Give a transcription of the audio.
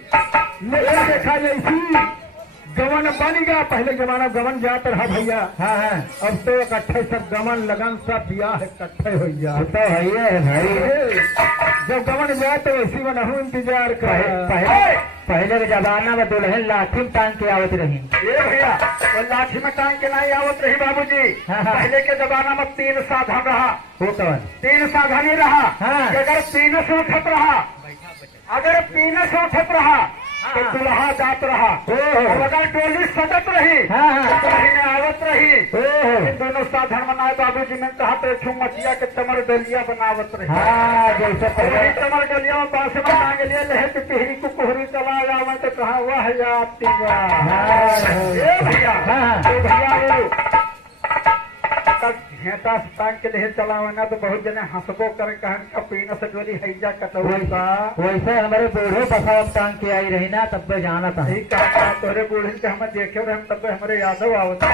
देखा जैसी गमन बन गया। पहले जमाना गमन जात रहा भैया। हाँ हाँ अब तो इकट्ठे सब गमन लगन सब ब्याह इकट्ठे हो गया। तो है भाई। जब गमन जाए तो ऐसी में नहू इंतजार कर। पहले के जमाना में दुल्हन लाठी में टांग के आवत रही। ये भैया वो लाठी में टांग के नहीं आवत रही बाबूजी। हाँ, हाँ। पहले के जमाना में 3 साधन रहा। वो कौन? 3 साधन ही रहा। हाँ। कि अगर 3 से उठत रहा, अगर 3 से उठत रहा तो दुल्हा जात रहा। और अगर टोली सटत रही हाँ, हाँ। तो दुल्ही में आवत रही। ओहो। इन दोनों साधन बनाए बाबूजी ने कहा तो छुमचिया के तमर डलिया बनावत रही। हाँ जैसे वही पहले तमर डलिया में बांस में टांग लिया लहे तो पिहरी को कोहरी चला जाओ तो कहा वाह याती ये भैया। हाँ। तो भैया वो घेटा से टांग के लिए चलावे ना तो बहुत जने हंसबो करे कहन का पीना से डोली हैजा कटौरी का। वैसे हमारे बूढ़ो बसाव टांग के आई रही ना तब पे जाना था। ठीक कहा तोरे बूढ़े के हमें देखे रहे तब हमारे यादव आवत।